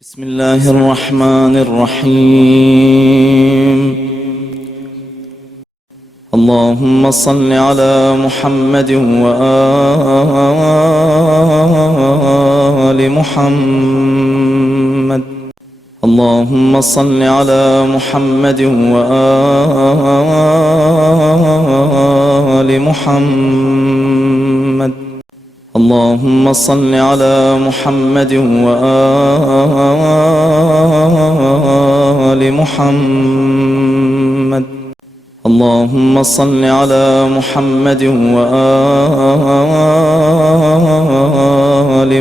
بسم الله الرحمن الرحيم. اللهم صل على محمد وآل محمد. اللهم صل على محمد وآل محمد. اللهم صل على محمد وآل محمد. اللهم صل على محمد وآل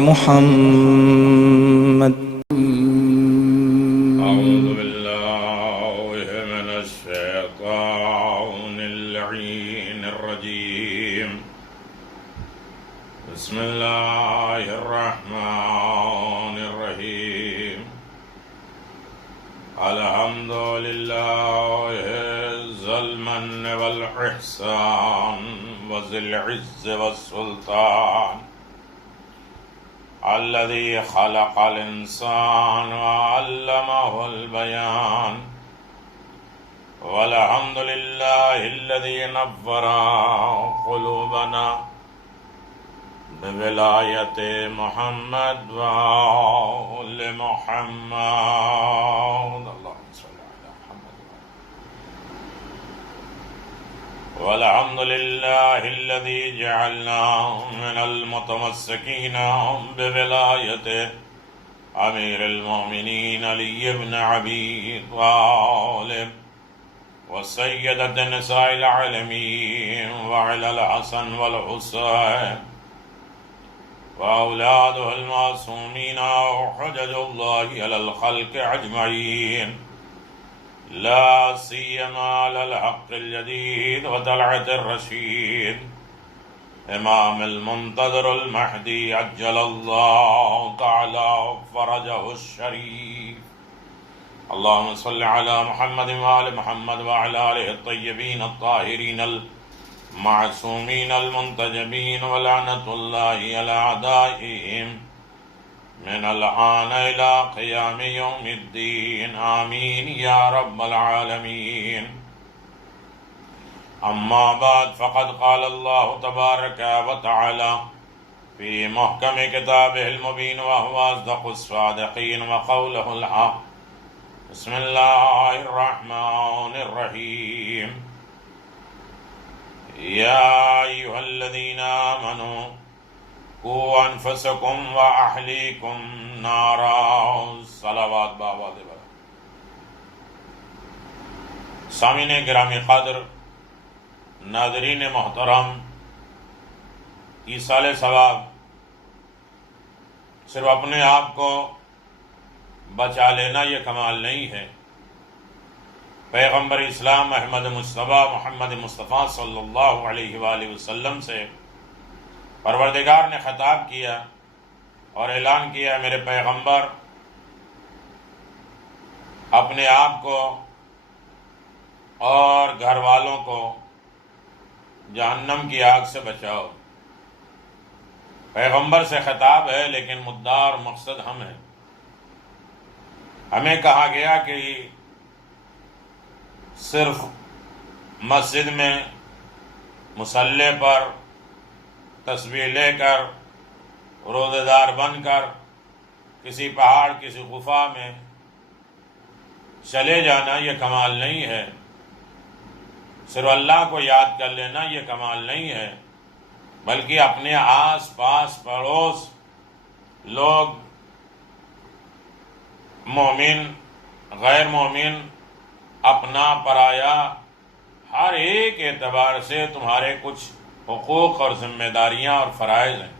محمد. أعوذ بالله من الشيطان اللعين الرجيم. بسم الله الرحمن الرحيم. الحمد لله ذي المن والإحسان وذي العز والسلطان الذي خلق الإنسان وعلمه البيان. والحمد لله الذي نور قلوبنا بولایت محمد وآل محمد. اللهم صل على محمد. والحمد لله الذي جعلنا من المتمسكين بولایت امیر المؤمنین علی بن ابی طالب وسیدۃ نساء العالمین وعلى الحسن والحسین وأولاده المعصومين وحجج الله على الخلق أجمعين، لا سيما على الحق الجديد وطلعة الرشيد إمام المنتظر المهدي عجل الله تعالى فرجه الشريف. اللهم صل على محمد وآل محمد وعلى آله الطيبين الطاهرين معصومین المنتجبین ولعنت اللہ علی اعدائهم من الآن الى قیام یوم الدین آمین یا رب العالمین. اما بعد فقد قال اللہ تبارک وتعالی فی محکم کتابہ المبین وهو اصدق الصادقین وقولہ الحق. بسم اللہ الرحمن الرحیم. یا ایھا الذین آمنوا قوا انفسکم واہلیکم نارا. صلوات بآواز بلند. سامعین گرامی قدر، ناظرین محترم، ایصال ثواب صرف اپنے آپ کو بچا لینا یہ کمال نہیں ہے. پیغمبر اسلام احمد مصطفیٰ محمد مصطفیٰ صلی اللہ علیہ وآلہ وسلم سے پروردگار نے خطاب کیا اور اعلان کیا، میرے پیغمبر اپنے آپ کو اور گھر والوں کو جہنم کی آگ سے بچاؤ. پیغمبر سے خطاب ہے لیکن مدعا اور مقصد ہم ہیں. ہمیں کہا گیا کہ صرف مسجد میں مصلی پر تسبیح لے کر روزہ دار بن کر کسی پہاڑ کسی غفا میں چلے جانا یہ کمال نہیں ہے. صرف اللہ کو یاد کر لینا یہ کمال نہیں ہے، بلکہ اپنے آس پاس پڑوس لوگ مومن غیر مومن اپنا پرایا ہر ایک اعتبار سے تمہارے کچھ حقوق اور ذمہ داریاں اور فرائض ہیں.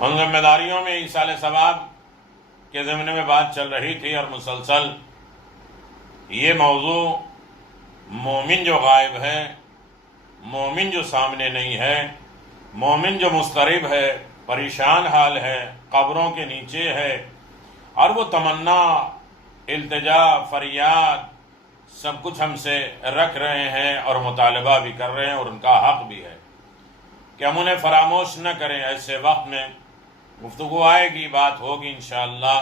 ان ذمہ داریوں میں ایصال ثواب کے ضمن میں بات چل رہی تھی اور مسلسل یہ موضوع مومن جو غائب ہے، مومن جو سامنے نہیں ہے، مومن جو مضطرب ہے، پریشان حال ہے، قبروں کے نیچے ہے اور وہ تمنا التجا فریاد سب کچھ ہم سے رکھ رہے ہیں اور مطالبہ بھی کر رہے ہیں اور ان کا حق بھی ہے کہ ہم انہیں فراموش نہ کریں ایسے وقت میں گفتگو آئے گی، بات ہوگی انشاءاللہ،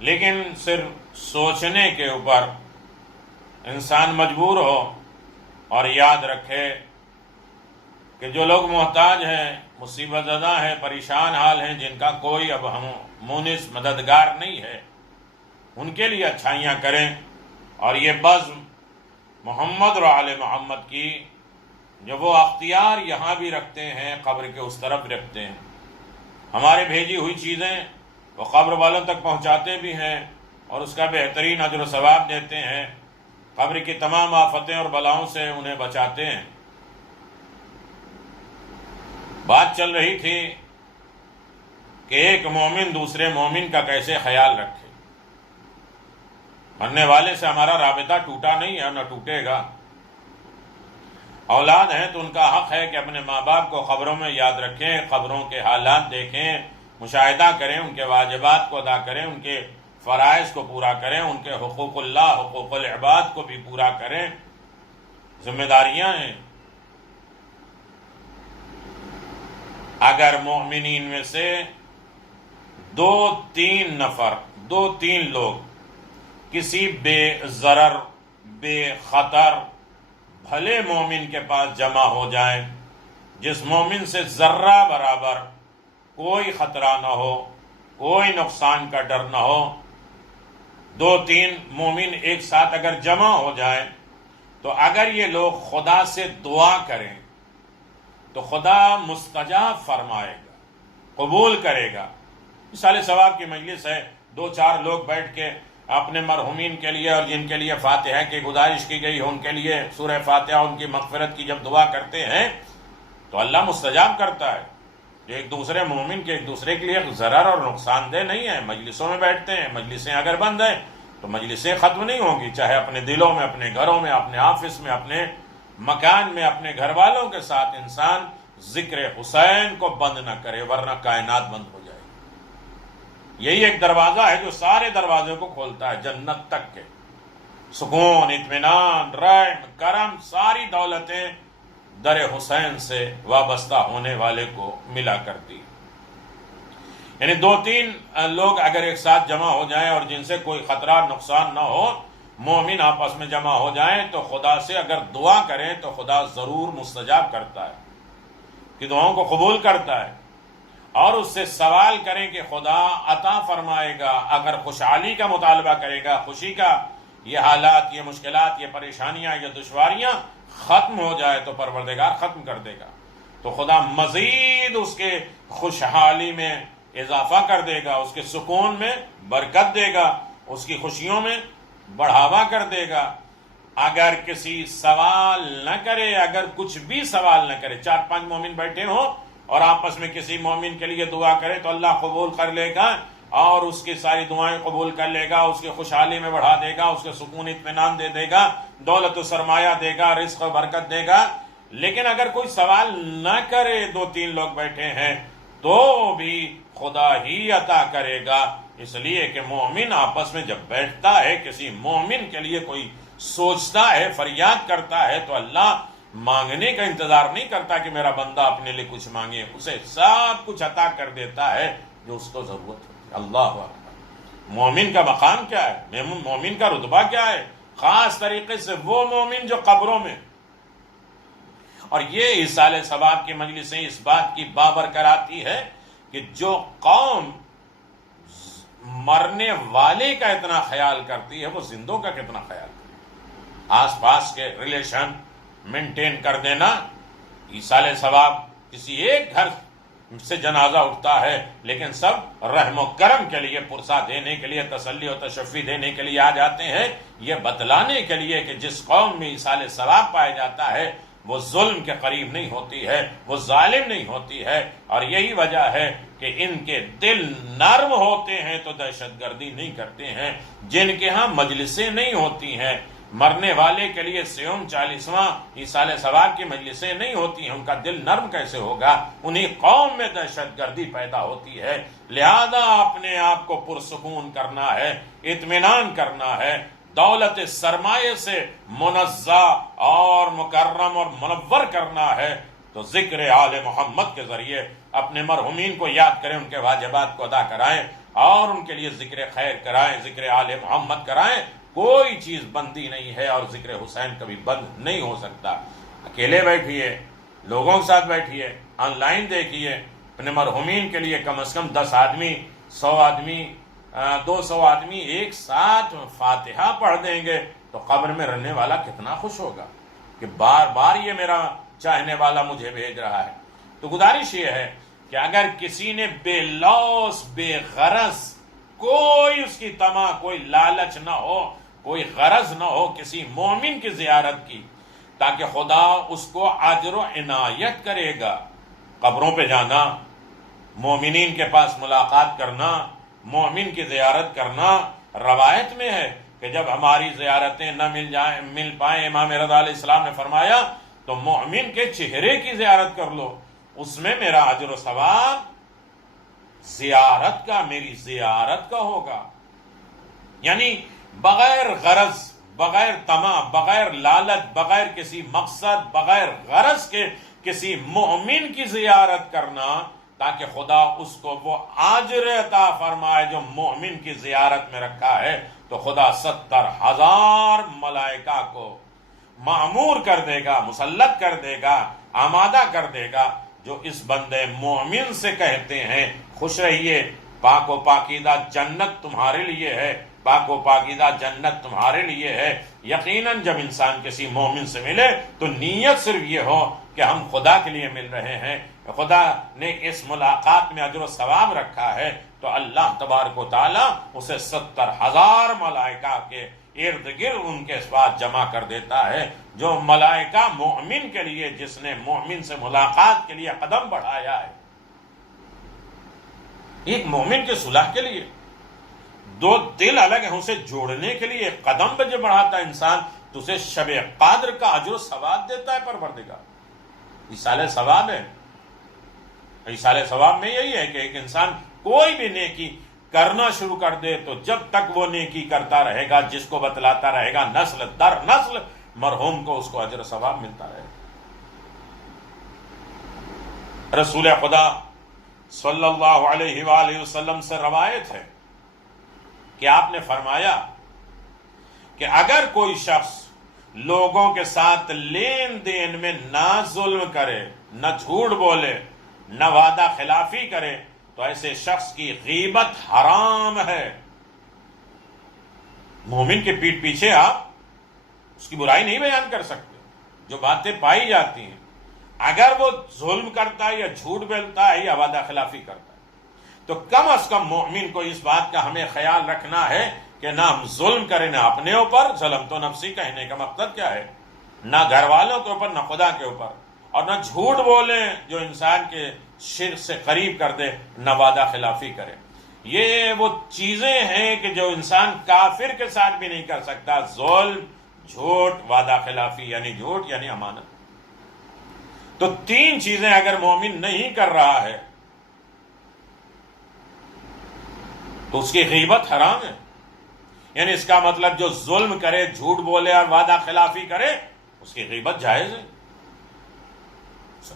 لیکن صرف سوچنے کے اوپر انسان مجبور ہو اور یاد رکھے کہ جو لوگ محتاج ہیں، مصیبت زدہ ہیں، پریشان حال ہیں، جن کا کوئی اب ہم مونس مددگار نہیں ہے، ان کے لیے اچھائیاں کریں۔ اور یہ بزم محمد اور آل محمد کی جو وہ اختیار یہاں بھی رکھتے ہیں، قبر کے اس طرف رکھتے ہیں، ہمارے بھیجی ہوئی چیزیں وہ قبر والوں تک پہنچاتے بھی ہیں اور اس کا بہترین اجر و ثواب دیتے ہیں، قبر کی تمام آفتیں اور بلاؤں سے انہیں بچاتے ہیں۔ بات چل رہی تھی کہ ایک مومن دوسرے مومن کا کیسے خیال رکھے۔ مرنے والے سے ہمارا رابطہ ٹوٹا نہیں ہے، نہ ٹوٹے گا۔ اولاد ہیں تو ان کا حق ہے کہ اپنے ماں باپ کو قبروں میں یاد رکھیں، قبروں کے حالات دیکھیں، مشاہدہ کریں، ان کے واجبات کو ادا کریں، ان کے فرائض کو پورا کریں، ان کے حقوق اللہ، حقوق العباد کو بھی پورا کریں۔ ذمہ داریاں ہیں۔ اگر مومنین میں سے دو تین لوگ کسی بے ضرر، بے خطر بھلے مومن کے پاس جمع ہو جائیں، جس مومن سے ذرہ برابر کوئی خطرہ نہ ہو، کوئی نقصان کا ڈر نہ ہو، دو تین مومن ایک ساتھ اگر جمع ہو جائیں تو اگر یہ لوگ خدا سے دعا کریں تو خدا مستجاب فرمائے گا، قبول کرے گا۔ مثال ثواب کی مجلس ہے، دو چار لوگ بیٹھ کے اپنے مرحومین کے لیے اور جن کے لیے فاتحہ کی گزارش کی گئی ہے ان کے لیے سورہ فاتحہ ان کی مغفرت کی جب دعا کرتے ہیں تو اللہ مستجاب کرتا ہے۔ جو ایک دوسرے مومن کے ایک دوسرے کے لیے ضرر اور نقصان دہ نہیں ہے، مجلسوں میں بیٹھتے ہیں، مجلسیں اگر بند ہیں تو مجلسیں ختم نہیں ہوں گی، چاہے اپنے دلوں میں، اپنے گھروں میں، اپنے آفس میں، اپنے مکان میں، اپنے گھر والوں کے ساتھ انسان ذکر حسین کو بند نہ کرے، ورنہ کائنات بند ہو جائے گی۔ یہی ایک دروازہ ہے جو سارے دروازوں کو کھولتا ہے جنت تک کے۔ سکون، اطمینان، رحم، کرم، ساری دولتیں در حسین سے وابستہ ہونے والے کو ملا کرتی۔ یعنی دو تین لوگ اگر ایک ساتھ جمع ہو جائیں اور جن سے کوئی خطرہ نقصان نہ ہو، مومن آپس میں جمع ہو جائیں تو خدا سے اگر دعا کریں تو خدا ضرور مستجاب کرتا ہے، کہ دعاؤں کو قبول کرتا ہے، اور اس سے سوال کریں کہ خدا عطا فرمائے گا۔ اگر خوشحالی کا مطالبہ کرے گا، خوشی کا، یہ حالات، یہ مشکلات، یہ پریشانیاں، یہ دشواریاں ختم ہو جائے تو پروردگار ختم کر دے گا، تو خدا مزید اس کے خوشحالی میں اضافہ کر دے گا، اس کے سکون میں برکت دے گا، اس کی خوشیوں میں بڑھاوا کر دے گا۔ اگر کسی سوال نہ کرے، اگر کچھ بھی سوال نہ کرے، چار پانچ مومن بیٹھے ہوں اور آپس میں کسی مومن کے لیے دعا کرے تو اللہ قبول کر لے گا اور اس کی ساری دعائیں قبول کر لے گا، اس کی خوشحالی میں بڑھا دے گا، اس کے سکون اطمینان دے گا، دولت و سرمایہ دے گا، رزق و برکت دے گا۔ لیکن اگر کوئی سوال نہ کرے، دو تین لوگ بیٹھے ہیں، تو بھی خدا ہی عطا کرے گا، اس لیے کہ مومن آپس میں جب بیٹھتا ہے، کسی مومن کے لیے کوئی سوچتا ہے، فریاد کرتا ہے، تو اللہ مانگنے کا انتظار نہیں کرتا کہ میرا بندہ اپنے لیے کچھ مانگے، اسے سب کچھ عطا کر دیتا ہے جو اس کو ضرورت ہوتی ہے۔ اللہ اکبر۔ مومن کا مقام کیا ہے؟ مومن کا رتبہ کیا ہے؟ خاص طریقے سے وہ مومن جو قبروں میں، اور یہ ایصال ثواب کی مجلسیں اس بات کی بابر کراتی ہے کہ جو قوم مرنے والے کا اتنا خیال کرتی ہے وہ زندوں کا کتنا خیال کرتی ہے۔ آس پاس کے ریلیشن مینٹین کر دینا، ایصال ثواب۔ کسی ایک گھر سے جنازہ اٹھتا ہے لیکن سب رحم و کرم کے لیے، پرسہ دینے کے لیے، تسلی و تشفی دینے کے لیے آ جاتے ہیں، یہ بتلانے کے لیے کہ جس قوم میں ایصال ثواب پایا جاتا ہے وہ ظلم کے قریب نہیں ہوتی ہے، وہ ظالم نہیں ہوتی ہے، اور یہی وجہ ہے کہ ان کے دل نرم ہوتے ہیں تو دہشت گردی نہیں کرتے ہیں۔ جن کے ہاں مجلسیں نہیں ہوتی ہیں، مرنے والے کے لیے سیوم 40واں ایصال ثواب کی مجلسیں نہیں ہوتی ہیں، ان کا دل نرم کیسے ہوگا؟ انہی قوم میں دہشت گردی پیدا ہوتی ہے۔ لہذا اپنے آپ کو پرسکون کرنا ہے، اطمینان کرنا ہے، دولت سرمایہ سے منزہ اور مکرم اور منور کرنا ہے، تو ذکر آل محمد کے ذریعے اپنے مرحومین کو یاد کریں، ان کے واجبات کو ادا کرائیں اور ان کے لیے ذکر خیر کرائیں، ذکر آل محمد کرائیں۔ کوئی چیز بندی نہیں ہے اور ذکر حسین کبھی بند نہیں ہو سکتا۔ اکیلے بیٹھیے، لوگوں کے ساتھ بیٹھیے، آن لائن دیکھیے، اپنے مرحومین کے لیے کم از کم 10 آدمی، 100 آدمی، 200 آدمی ایک ساتھ فاتحہ پڑھ دیں گے تو قبر میں رہنے والا کتنا خوش ہوگا کہ بار بار یہ میرا چاہنے والا مجھے بھیج رہا ہے۔ تو گزارش یہ ہے کہ اگر کسی نے بے لوث بے غرض، کوئی اس کی طمع، کوئی لالچ نہ ہو، کوئی غرض نہ ہو کسی مومن کی زیارت کی، تاکہ خدا اس کو اجر و عنایت کرے گا۔ قبروں پہ جانا، مومنین کے پاس ملاقات کرنا، مومن کی زیارت کرنا، روایت میں ہے کہ جب ہماری زیارتیں نہ مل پائیں، امام رضا علیہ السلام نے فرمایا تو مومن کے چہرے کی زیارت کر لو، اس میں میرا اجر و ثواب زیارت کا، میری زیارت کا ہوگا۔ یعنی بغیر غرض، بغیر طمع، بغیر لالچ، بغیر کسی مقصد، بغیر غرض کے کسی مومن کی زیارت کرنا تاکہ خدا اس کو وہ اجر عطا فرمائے جو مومن کی زیارت میں رکھا ہے، تو خدا 70,000 ملائکہ کو معمور کر دے گا، مسلط کر دے گا، آمادہ کر دے گا، جو اس بندے مومن سے کہتے ہیں خوش رہیے، پاک و پاکیزہ جنت تمہارے لیے ہے، پاک و پاکیزہ جنت تمہارے لیے ہے۔ یقیناً جب انسان کسی مومن سے ملے تو نیت صرف یہ ہو کہ ہم خدا کے لیے مل رہے ہیں، خدا نے اس ملاقات میں اجر و ثواب رکھا ہے، تو اللہ تبارک و تعالیٰ اسے 70,000 ملائکہ کے ارد گرد ان کے ساتھ جمع کر دیتا ہے۔ جو ملائکہ مومن کے لیے، جس نے مومن سے ملاقات کے لیے قدم بڑھایا ہے، ایک مومن کے صلح کے لیے، دو دل الگ ہیں اسے جوڑنے کے لیے ایک قدم پہ جو بڑھاتا ہے انسان، تو اسے شب قدر کا اجر و ثواب دیتا ہے پروردگار۔ ایصال ثواب ہے۔ ایصال ثواب میں یہی ہے کہ ایک انسان کوئی بھی نیکی کرنا شروع کر دے تو جب تک وہ نیکی کرتا رہے گا، جس کو بتلاتا رہے گا، نسل در نسل مرحوم کو اس کو اجر و ثواب ملتا رہے گا۔ رسول خدا صلی اللہ علیہ وآلہ وسلم سے روایت ہے کہ آپ نے فرمایا کہ اگر کوئی شخص لوگوں کے ساتھ لین دین میں نہ ظلم کرے، نہ جھوٹ بولے، نہ وعدہ خلافی کرے، تو ایسے شخص کی غیبت حرام ہے۔ مومن کے پیٹھ پیچھے آپ اس کی برائی نہیں بیان کر سکتے، جو باتیں پائی جاتی ہیں۔ اگر وہ ظلم کرتا ہے یا جھوٹ بولتا ہے یا وعدہ خلافی کرتا ہے، تو کم از کم مومن کو اس بات کا ہمیں خیال رکھنا ہے کہ نہ ہم ظلم کریں، نہ اپنے اوپر، ظلم تو نفسی کہنے کا مقصد کیا ہے، نہ گھر والوں کے اوپر، نہ خدا کے اوپر، اور نہ جھوٹ بولیں جو انسان کے شرک سے قریب کر دے، نہ وعدہ خلافی کرے۔ یہ وہ چیزیں ہیں کہ جو انسان کافر کے ساتھ بھی نہیں کر سکتا، ظلم، جھوٹ، وعدہ خلافی، یعنی جھوٹ یعنی امانت۔ تو تین چیزیں اگر مومن نہیں کر رہا ہے تو اس کی غیبت حرام ہے۔ یعنی اس کا مطلب جو ظلم کرے، جھوٹ بولے اور وعدہ خلافی کرے، اس کی غیبت جائز ہے۔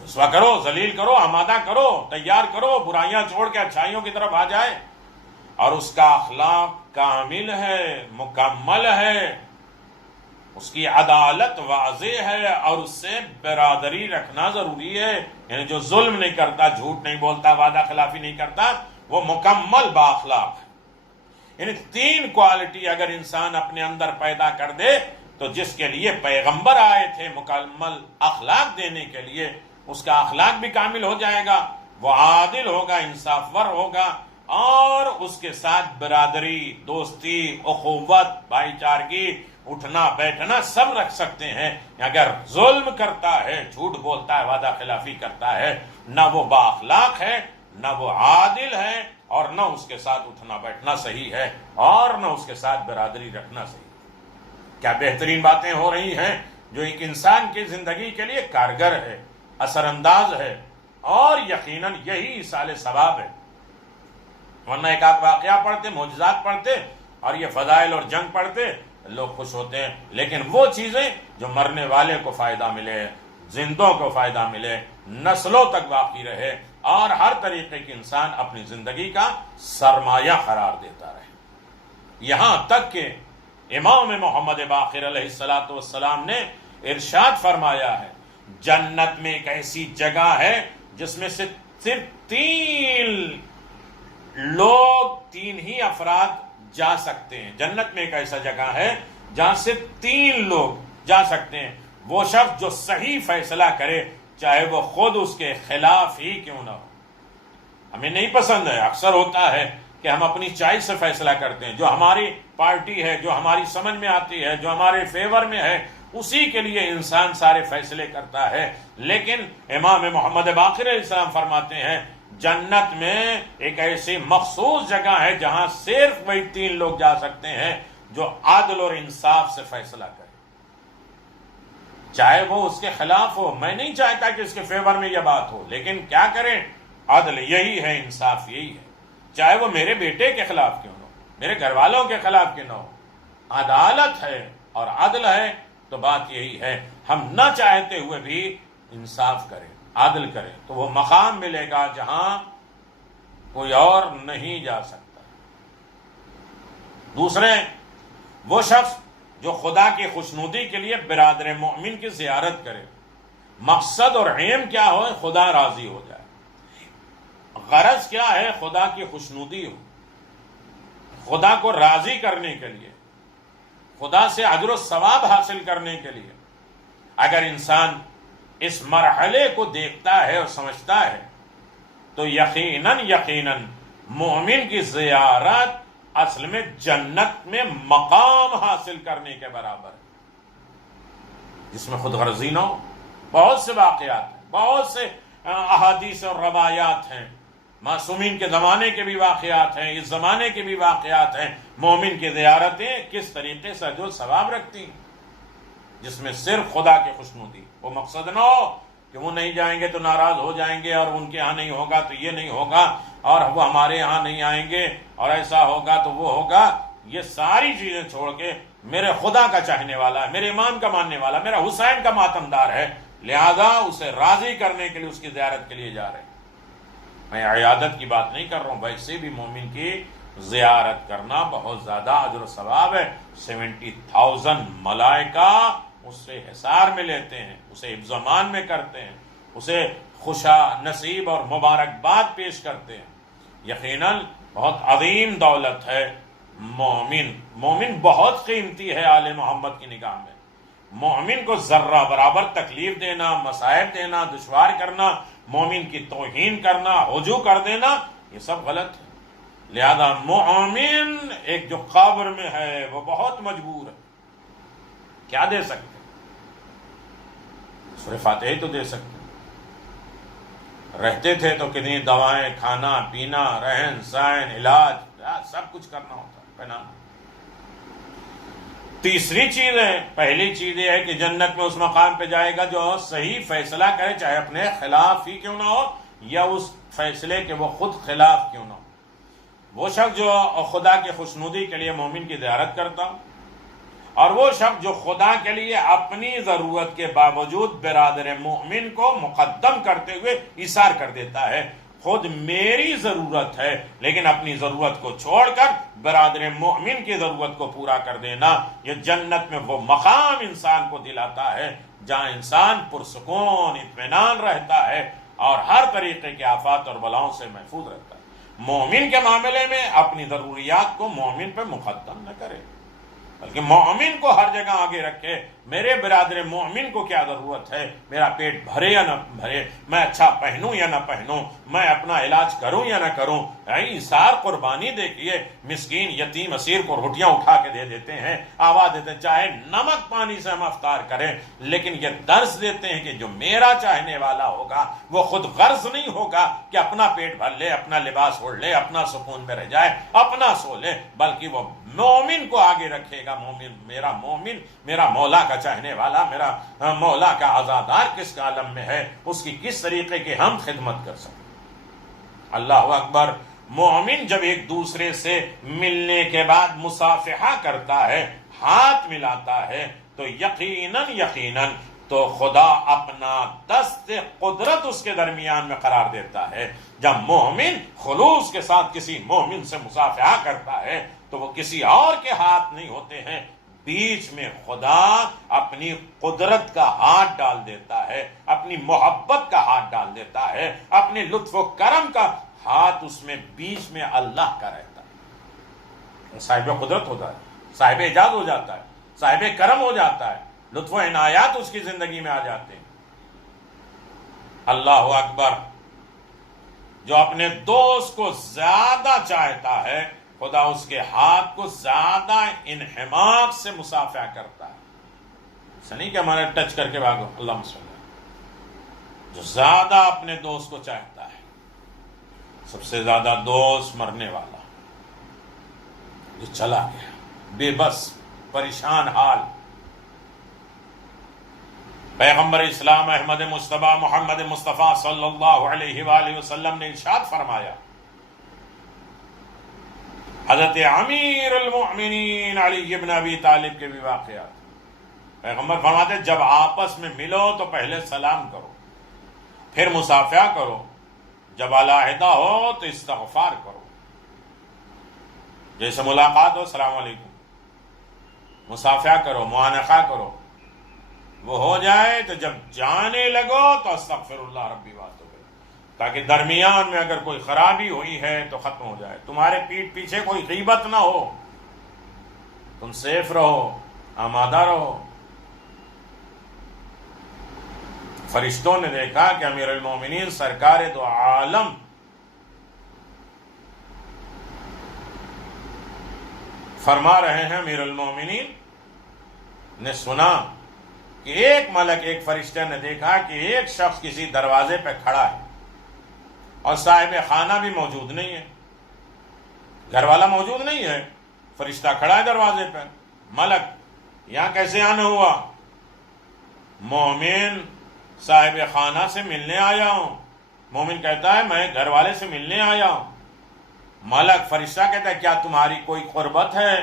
رسوا کرو، ذلیل کرو، آمادہ کرو، تیار کرو، برائیاں چھوڑ کے اچھائیوں کی طرف آ جائے، اور اس کا اخلاق کامل ہے، مکمل ہے، اس کی عدالت واضح ہے، اور اس سے برادری رکھنا ضروری ہے۔ یعنی جو ظلم نہیں کرتا، جھوٹ نہیں بولتا، وعدہ خلافی نہیں کرتا، وہ مکمل بااخلاق ہے۔ یعنی تین کوالٹی اگر انسان اپنے اندر پیدا کر دے تو جس کے لیے پیغمبر آئے تھے مکمل اخلاق دینے کے لیے، اس کا اخلاق بھی کامل ہو جائے گا، وہ عادل ہوگا، انصافور ہوگا، اور اس کے ساتھ برادری، دوستی، اخوت، بھائی چارگی، اٹھنا بیٹھنا سب رکھ سکتے ہیں۔ اگر ظلم کرتا ہے، جھوٹ بولتا ہے، وعدہ خلافی کرتا ہے، نہ وہ بااخلاق ہے، نہ وہ عادل ہے، اور نہ اس کے ساتھ اٹھنا بیٹھنا صحیح ہے، اور نہ اس کے ساتھ برادری رکھنا صحیح ہے۔ کیا بہترین باتیں ہو رہی ہیں جو ایک انسان کی زندگی کے لیے کارگر ہے، اثر انداز ہے، اور یقیناً یہی ایصال ثواب ہے۔ ورنہ ایک آدھ واقعہ پڑھتے، معجزات پڑھتے، اور یہ فضائل اور جنگ پڑھتے، لوگ خوش ہوتے ہیں، لیکن وہ چیزیں جو مرنے والے کو فائدہ ملے، زندوں کو فائدہ ملے، نسلوں تک باقی رہے اور ہر طریقے کے انسان اپنی زندگی کا سرمایہ قرار دیتا رہے. یہاں تک کہ امام محمد باقر علیہ الصلوۃ والسلام نے ارشاد فرمایا ہے جنت میں ایک ایسی جگہ ہے جس میں سے صرف 3 لوگ 3 ہی افراد جا سکتے ہیں. جنت میں ایک ایسا جگہ ہے جہاں صرف 3 لوگ جا سکتے ہیں. وہ شخص جو صحیح فیصلہ کرے چاہے وہ خود اس کے خلاف ہی کیوں نہ ہو. ہمیں نہیں پسند ہے، اکثر ہوتا ہے کہ ہم اپنی چوائس سے فیصلہ کرتے ہیں، جو ہماری پارٹی ہے، جو ہماری سمجھ میں آتی ہے، جو ہمارے فیور میں ہے، اسی کے لیے انسان سارے فیصلے کرتا ہے. لیکن امام محمد باقر علیہ السلام فرماتے ہیں جنت میں ایک ایسی مخصوص جگہ ہے جہاں صرف وہی 3 لوگ جا سکتے ہیں جو عدل اور انصاف سے فیصلہ کریں، چاہے وہ اس کے خلاف ہو. میں نہیں چاہتا کہ اس کے فیور میں یہ بات ہو، لیکن کیا کریں، عدل یہی ہے، انصاف یہی ہے. چاہے وہ میرے بیٹے کے خلاف کیوں نہ ہو، میرے گھر والوں کے خلاف کیوں نہ ہو، عدالت ہے اور عدل ہے تو بات یہی ہے. ہم نہ چاہتے ہوئے بھی انصاف کریں، عدل کریں تو وہ مقام ملے گا جہاں کوئی اور نہیں جا سکتا. دوسرے، وہ شخص جو خدا کی خوشنودی کے لیے برادر مومن کی زیارت کرے، مقصد اور ایم کیا ہو، خدا راضی ہو جائے. غرض کیا ہے، خدا کی خوشنودی ہو، خدا کو راضی کرنے کے لیے، خدا سے اجر و ثواب حاصل کرنے کے لیے. اگر انسان اس مرحلے کو دیکھتا ہے اور سمجھتا ہے تو یقیناً مومن کی زیارت اصل میں جنت میں مقام حاصل کرنے کے برابر ہے، جس میں خود غرضی نہ ہو. بہت سے واقعات ہیں، بہت سے احادیث اور روایات ہیں، معصومین کے زمانے کے بھی واقعات ہیں، اس زمانے کے بھی واقعات ہیں. مومن کی زیارتیں کس طریقے سے اجر و ثواب رکھتی ہیں، جس میں صرف خدا کی خوشنودی. وہ مقصد نہ ہو کہ وہ نہیں جائیں گے تو ناراض ہو جائیں گے، اور ان کے ہاں نہیں ہوگا تو یہ نہیں ہوگا، اور وہ ہمارے ہاں نہیں آئیں گے اور ایسا ہوگا تو وہ ہوگا. یہ ساری چیزیں چھوڑ کے میرے خدا کا چاہنے والا ہے، میرے امام کا ماننے والا، میرا حسین کا ماتمدار ہے، لہذا اسے راضی کرنے کے لیے اس کی زیارت کے لیے جا رہے ہیں. میں عیادت کی بات نہیں کر رہا ہوں، ویسے بھی مومن کی زیارت کرنا بہت زیادہ اجر و ثواب ہے. 70,000 ملائکہ اس سے حصار میں لیتے ہیں، اسے حفظ و امان میں کرتے ہیں، اسے خوشا نصیب اور مبارکباد پیش کرتے ہیں. یقیناً بہت عظیم دولت ہے مومن بہت قیمتی ہے آل محمد کی نگاہ میں. مومن کو ذرہ برابر تکلیف دینا، مصائب دینا، دشوار کرنا، مومن کی توہین کرنا، ہجو کر دینا، یہ سب غلط ہے. لہذا مومن ایک جو قبر میں ہے وہ بہت مجبور ہے. کیا دے سکتے؟ سورہ فاتحہ ہی تو دے سکتے. رہتے تھے تو کتنی دوائیں، کھانا پینا، رہن سہن، علاج، سب کچھ کرنا ہوتا ہے، پہنانا. تیسری چیز ہے، پہلی چیز یہ ہے کہ جنت میں اس مقام پہ جائے گا جو صحیح فیصلہ کرے، چاہے اپنے خلاف ہی کیوں نہ ہو یا اس فیصلے کے وہ خود خلاف کیوں نہ ہو. وہ شخص جو خدا کی خوشنودی کے لیے مومن کی زیارت کرتا ہو، اور وہ شخص جو خدا کے لیے اپنی ضرورت کے باوجود برادر مومن کو مقدم کرتے ہوئے ایثار کر دیتا ہے. خود میری ضرورت ہے لیکن اپنی ضرورت کو چھوڑ کر برادر مومن کی ضرورت کو پورا کر دینا، یہ جنت میں وہ مقام انسان کو دلاتا ہے جہاں انسان پرسکون اطمینان رہتا ہے اور ہر طریقے کے آفات اور بلاؤں سے محفوظ رہتا ہے. مومن کے معاملے میں اپنی ضروریات کو مومن پہ مقدم نہ کرے، بلکہ مومن کو ہر جگہ آگے رکھے. میرے برادر مومن کو کیا ضرورت ہے، میرا پیٹ بھرے یا نہ بھرے، میں اچھا پہنوں یا نہ پہنوں، میں اپنا علاج کروں یا نہ کروں. ایثار قربانی دیکھیے، مسکین یتیم اسیر کو روٹیاں اٹھا کے دے دیتے ہیں، آواز دیتے ہیں چاہے نمک پانی سے ہم افطار کریں، لیکن یہ درس دیتے ہیں کہ جو میرا چاہنے والا ہوگا وہ خود غرض نہیں ہوگا کہ اپنا پیٹ بھر لے، اپنا لباس اوڑھ لے، اپنا سکون میں رہ جائے، اپنا سو لے، بلکہ وہ مومن کو آگے رکھے گا. مومن میرا مولا کا چاہنے والا، میرا مولا کا عزادار کس عالم میں ہے، اس کی کس طریقے کی ہم خدمت کر سکیں. اللہ اکبر. مومن جب ایک دوسرے سے ملنے کے بعد مصافحہ کرتا ہے، ہاتھ ملاتا ہے، تو یقیناً تو خدا اپنا دست قدرت اس کے درمیان میں قرار دیتا ہے. جب مومن خلوص کے ساتھ کسی مومن سے مصافحہ کرتا ہے تو وہ کسی اور کے ہاتھ نہیں ہوتے ہیں، بیچ میں خدا اپنی قدرت کا ہاتھ ڈال دیتا ہے، اپنی محبت کا ہاتھ ڈال دیتا ہے، اپنے لطف و کرم کا ہاتھ اس میں بیچ میں اللہ کا رہتا ہے. صاحب قدرت ہوتا ہے، صاحب ایجاد ہو جاتا ہے، صاحب کرم ہو جاتا ہے، لطف و عنایات اس کی زندگی میں آ جاتے ہیں. اللہ اکبر. جو اپنے دوست کو زیادہ چاہتا ہے خدا اس کے ہاتھ کو زیادہ انحماق سے مصافحہ کرتا ہے. ایسا نہیں کہ ہمارا ٹچ کر کے بھاگو. اللہ صلی اللہ. جو زیادہ اپنے دوست کو چاہتا ہے، سب سے زیادہ دوست مرنے والا جو چلا گیا، بے بس، پریشان حال. پیغمبر اسلام احمد مصطفیٰ محمد مصطفیٰ صلی اللہ علیہ وآلہ وسلم نے ارشاد فرمایا، حضرت امیر المؤمنین علی بن ابی طالب کے بھی واقعات. پیغمبر فرماتے جب آپس میں ملو تو پہلے سلام کرو، پھر مصافحہ کرو، جب علیحدہ ہو تو استغفار کرو. جیسے ملاقات ہو السلام علیکم، مصافحہ کرو، معانقہ کرو، وہ ہو جائے تو جب جانے لگو تو استغفر اللہ ربی واتوب الیہ، تاکہ درمیان میں اگر کوئی خرابی ہوئی ہے تو ختم ہو جائے. تمہارے پیٹھ پیچھے کوئی غیبت نہ ہو، تم سیف رہو، آمادہ رہو. فرشتوں نے دیکھا کہ امیر المومنین سرکار دو عالم فرما رہے ہیں. امیر المومنین نے سنا کہ ایک ملک، ایک فرشتہ نے دیکھا کہ ایک شخص کسی دروازے پہ کھڑا ہے اور صاحب خانہ بھی موجود نہیں ہے، گھر والا موجود نہیں ہے، فرشتہ کھڑا ہے دروازے پہ. ملک یہاں کیسے آنا ہوا؟ مومن صاحب خانہ سے ملنے آیا ہوں. مومن کہتا ہے میں گھر والے سے ملنے آیا ہوں. ملک فرشتہ کہتا ہے کیا تمہاری کوئی قربت ہے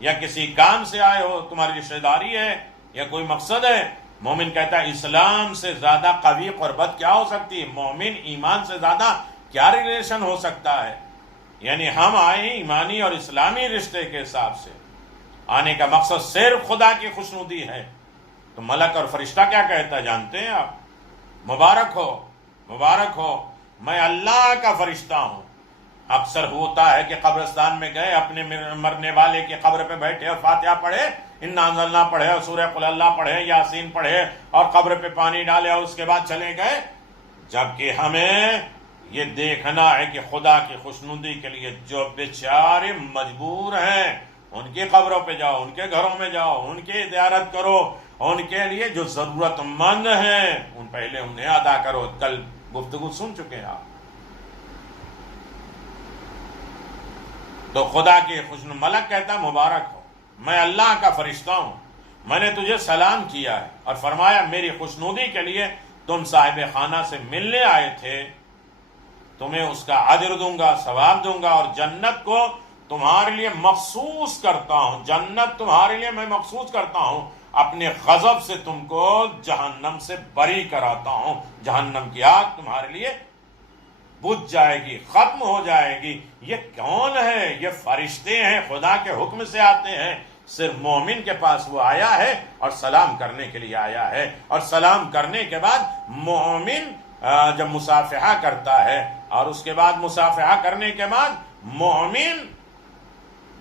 یا کسی کام سے آئے ہو، تمہاری رشتہ داری ہے یا کوئی مقصد ہے؟ مومن کہتا ہے اسلام سے زیادہ قوی قربت کیا ہو سکتی ہے؟ مومن ایمان سے زیادہ کیا ریلیشن ہو سکتا ہے؟ یعنی ہم آئے ایمانی اور اسلامی رشتے کے حساب سے، آنے کا مقصد صرف خدا کی خوشنودی ہے. تو ملک اور فرشتہ کیا کہتا ہے جانتے ہیں آپ؟ مبارک ہو، مبارک ہو، میں اللہ کا فرشتہ ہوں. اکثر ہوتا ہے کہ قبرستان میں گئے، اپنے مرنے والے کی قبر پہ بیٹھے اور فاتحہ پڑھے، انا انزلنا پڑھے اور سورہ قل اللہ پڑھے، یاسین پڑھے اور قبر پہ پانی ڈالے اور اس کے بعد چلے گئے. جبکہ ہمیں یہ دیکھنا ہے کہ خدا کی خوشنودی کے لیے جو بیچارے مجبور ہیں ان کی قبروں پہ جاؤ، ان کے گھروں میں جاؤ، ان کی زیارت کرو، ان کے لیے جو ضرورت مند ہیں ان پہلے انہیں ادا کرو. کل گفتگو سن چکے ہیں آپ. تو خدا کی خوشنودی. ملک کہتا مبارک ہو، میں اللہ کا فرشتہ ہوں، میں نے تجھے سلام کیا ہے اور فرمایا میری خوشنودی کے لیے تم صاحب خانہ سے ملنے آئے تھے، تمہیں اس کا اجر دوں گا، ثواب دوں گا، اور جنت کو تمہارے لیے مخصوص کرتا ہوں. جنت تمہارے لیے میں مخصوص کرتا ہوں، اپنے غضب سے تم کو جہنم سے بری کراتا ہوں. جہنم کی آگ تمہارے لیے بجھ جائے گی، ختم ہو جائے گی. یہ کون ہے؟ یہ فرشتے ہیں، خدا کے حکم سے آتے ہیں. صرف مومن کے پاس وہ آیا ہے اور سلام کرنے کے لیے آیا ہے. اور سلام کرنے کے بعد مومن جب مصافحہ کرتا ہے اور اس کے بعد مصافحہ کرنے کے بعد مومن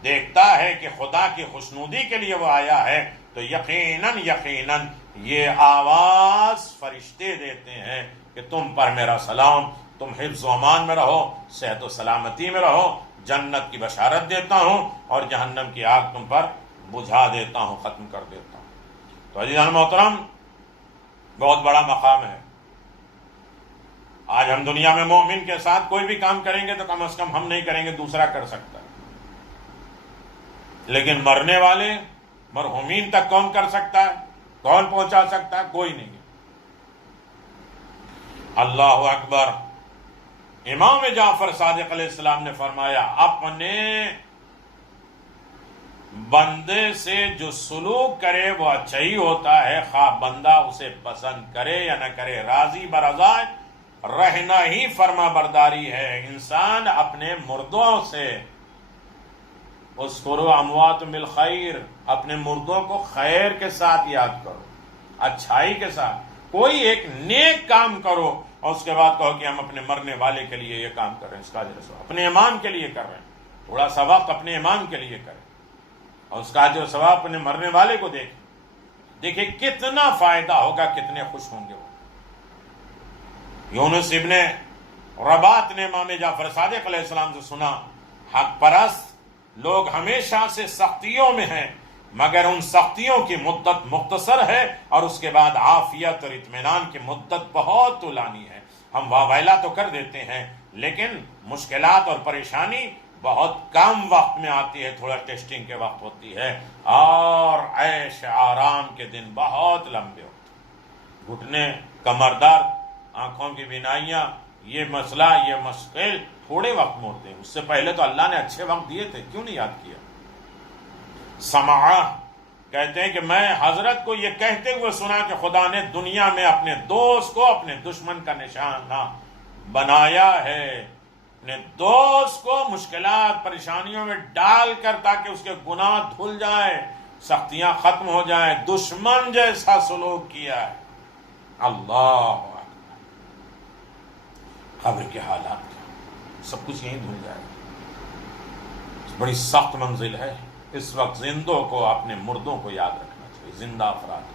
دیکھتا ہے کہ خدا کی خوشنودی کے لیے وہ آیا ہے تو یقیناً یہ آواز فرشتے دیتے ہیں کہ تم پر میرا سلام، تم حفظ و امان میں رہو، صحت و سلامتی میں رہو، جنت کی بشارت دیتا ہوں اور جہنم کی آگ تم پر بجھا دیتا ہوں، ختم کر دیتا ہوں. تو عزیزان محترم، بہت بڑا مقام ہے. آج ہم دنیا میں مومن کے ساتھ کوئی بھی کام کریں گے تو کم از کم ہم نہیں کریں گے، دوسرا کر سکتا ہے. لیکن مرنے والے مرحومین تک کون کر سکتا ہے؟ کون پہنچا سکتا ہے؟ کوئی نہیں. اللہ اکبر. امام جعفر صادق علیہ السلام نے فرمایا اپنے بندے سے جو سلوک کرے وہ اچھا ہی ہوتا ہے، خواہ بندہ اسے پسند کرے یا نہ کرے، راضی برضا رہنا ہی فرما برداری ہے۔ انسان اپنے مردوں سے اذکروا اموات بالخیر، اپنے مردوں کو خیر کے ساتھ یاد کرو، اچھائی کے ساتھ، کوئی ایک نیک کام کرو اور اس کے بعد کہو کہ ہم اپنے مرنے والے کے لیے یہ کام کر رہے ہیں، اس کا اجر ثواب اپنے امام کے لیے کر رہے ہیں، تھوڑا سا وقت اپنے امام کے لیے کریں اور اس کا اجر ثواب اپنے مرنے والے کو دیکھیں کتنا فائدہ ہوگا، کتنے خوش ہوں گے وہ۔ یونس ابن رباط نے امام جعفر صادق علیہ السلام سے سنا، حق پرست لوگ ہمیشہ سے سختیوں میں ہیں، مگر ان سختیوں کی مدت مختصر ہے اور اس کے بعد عافیت اور اطمینان کی مدت بہت طولانی ہے۔ ہم واویلا تو کر دیتے ہیں لیکن مشکلات اور پریشانی بہت کم وقت میں آتی ہے، تھوڑا ٹیسٹنگ کے وقت ہوتی ہے، اور عیش آرام کے دن بہت لمبے ہوتے ہیں۔ گھٹنے، کمر درد، آنکھوں کی بینائیاں، یہ مسئلہ، یہ مشکل تھوڑے وقت میں ہوتے ہیں، اس سے پہلے تو اللہ نے اچھے وقت دیے تھے، کیوں نہیں یاد کیا؟ سمعہ کہتے ہیں کہ میں حضرت کو یہ کہتے ہوئے سنا کہ خدا نے دنیا میں اپنے دوست کو اپنے دشمن کا نشانہ بنایا ہے، اپنے دوست کو مشکلات پریشانیوں میں ڈال کر تاکہ اس کے گناہ دھل جائیں، سختیاں ختم ہو جائیں، دشمن جیسا سلوک کیا ہے۔ اللہ قبر کے حالات سب کچھ یہیں دھل جائے گا، بڑی سخت منزل ہے۔ اس وقت زندوں کو اپنے مردوں کو یاد رکھنا چاہیے، زندہ افراد۔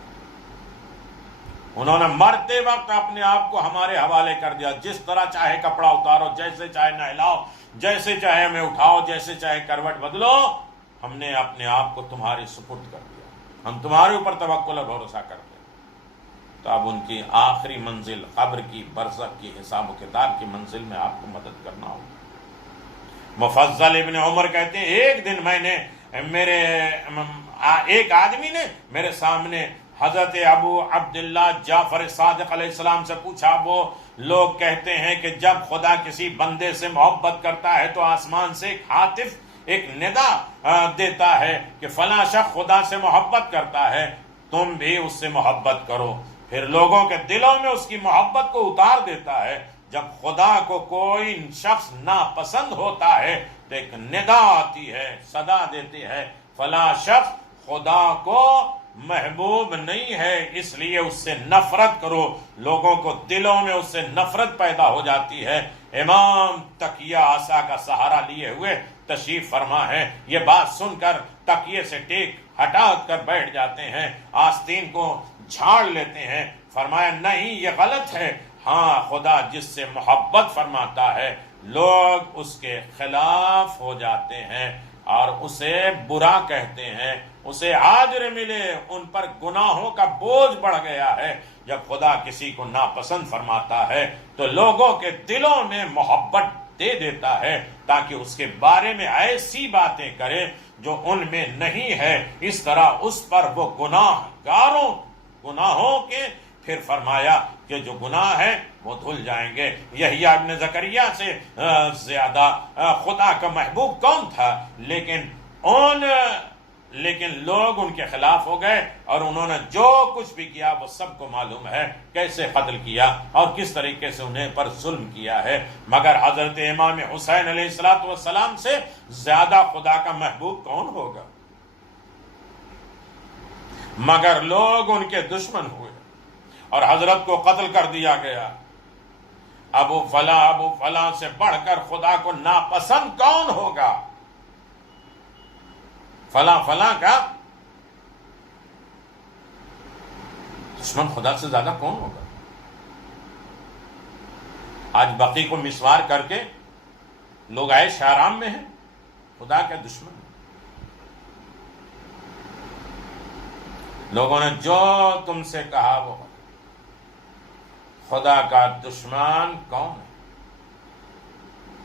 انہوں نے مرتے وقت اپنے آپ کو ہمارے حوالے کر دیا، جس طرح چاہے کپڑا اتارو، جیسے چاہے نہلاؤ، جیسے چاہے ہمیں اٹھاؤ، جیسے چاہے کروٹ بدلو، ہم نے اپنے آپ کو تمہارے سپرد کر دیا، ہم تمہارے اوپر توکل اور بھروسہ کرتے ہیں۔ تو اب ان کی آخری منزل قبر کی، برزخ کی، حساب و کتاب کی منزل میں آپ کو مدد کرنا ہوگا۔ مفضل ابن عمر کہتے ہیں ایک دن میں نے ایک آدمی نے میرے سامنے حضرت ابو عبداللہ جعفر صادق علیہ السلام سے پوچھا، وہ لوگ کہتے ہیں کہ جب خدا کسی بندے سے محبت کرتا ہے تو آسمان سے ایک ہاتف، ایک ندا دیتا ہے کہ فلاں شخص خدا سے محبت کرتا ہے، تم بھی اس سے محبت کرو، پھر لوگوں کے دلوں میں اس کی محبت کو اتار دیتا ہے۔ جب خدا کو کوئی شخص ناپسند ہوتا ہے تو ایک ندا آتی ہے، صدا دیتی ہے، فلاں شخص خدا کو محبوب نہیں ہے، اس لیے اس سے نفرت کرو۔ لوگوں کو دلوں میں اس سے نفرت پیدا ہو جاتی ہے۔ امام تکیہ عصا کا سہارا لیے ہوئے تشریف فرما ہے، یہ بات سن کر تکیے سے ٹیک ہٹا کر بیٹھ جاتے ہیں، آستین کو جھاڑ لیتے ہیں، فرمایا نہیں یہ غلط ہے، ہاں خدا جس سے محبت فرماتا ہے لوگ اس کے خلاف ہو جاتے ہیں اور اسے برا کہتے ہیں، اسے آجر ملے، ان پر گناہوں کا بوجھ بڑھ گیا ہے۔ جب خدا کسی کو ناپسند فرماتا ہے تو لوگوں کے دلوں میں محبت دے دیتا ہے تاکہ اس کے بارے میں ایسی باتیں کرے جو ان میں نہیں ہے، اس طرح اس پر وہ گناہوں کے پھر فرمایا کہ جو گناہ ہے وہ دھل جائیں گے۔ یحییٰ ابن زکریا سے زیادہ خدا کا محبوب کون تھا، لیکن لوگ ان کے خلاف ہو گئے اور انہوں نے جو کچھ بھی کیا وہ سب کو معلوم ہے، کیسے قتل کیا اور کس طریقے سے انہیں پر ظلم کیا ہے۔ مگر حضرت امام حسین علیہ السلام سے زیادہ خدا کا محبوب کون ہوگا؟ مگر لوگ ان کے دشمن ہوئے اور حضرت کو قتل کر دیا گیا۔ ابو فلاں سے بڑھ کر خدا کو ناپسند کون ہوگا؟ فلاں کا دشمن خدا سے زیادہ کون ہوگا؟ آج بقی کو مسوار کر کے لوگ عیش آرام میں ہیں، خدا کے دشمن۔ لوگوں نے جو تم سے کہا وہ خدا کا دشمن کون ہے؟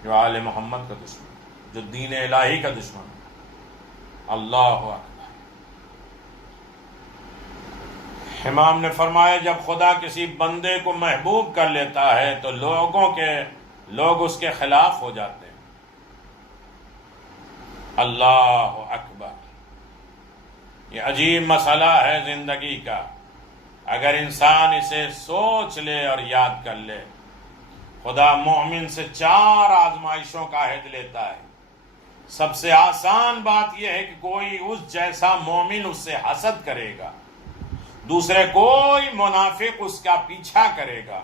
جو آل محمد کا دشمن، جو دین الہی کا دشمن، اللہ اکبر۔ امام نے فرمایا جب خدا کسی بندے کو محبوب کر لیتا ہے تو لوگ اس کے خلاف ہو جاتے ہیں۔ اللہ اکبر۔ یہ عجیب مسئلہ ہے زندگی کا، اگر انسان اسے سوچ لے اور یاد کر لے۔ خدا مومن سے 4 آزمائشوں کا عہد لیتا ہے۔ سب سے آسان بات یہ ہے کہ کوئی اس جیسا مومن اس سے حسد کرے گا، دوسرے کوئی منافق اس کا پیچھا کرے گا،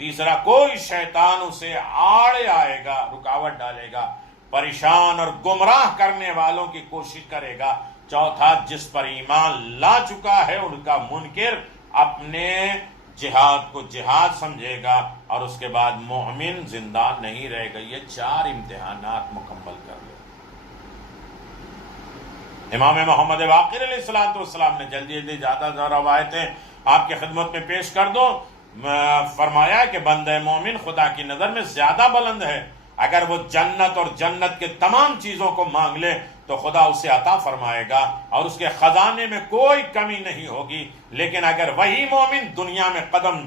تیسرا کوئی شیطان اسے آڑے آئے گا، رکاوٹ ڈالے گا، پریشان اور گمراہ کرنے والوں کی کوشش کرے گا، چوتھا جس پر ایمان لا چکا ہے ان کا منکر اپنے جہاد کو جہاد سمجھے گا، اور اس کے بعد مومن زندہ نہیں رہے گا۔ یہ 4 امتحانات مکمل کر لے۔ امام محمد باقر علیہ السلام نے جلدی زیادہ روایتیں آپ کی خدمت میں پیش کر دو۔ فرمایا کہ بندہ مومن خدا کی نظر میں زیادہ بلند ہے، اگر وہ جنت اور جنت کے تمام چیزوں کو مانگ لے تو خدا اسے عطا فرمائے گا اور اس کے خزانے میں کوئی کمی نہیں ہوگی، لیکن اگر وہی مومن دنیا میں قدم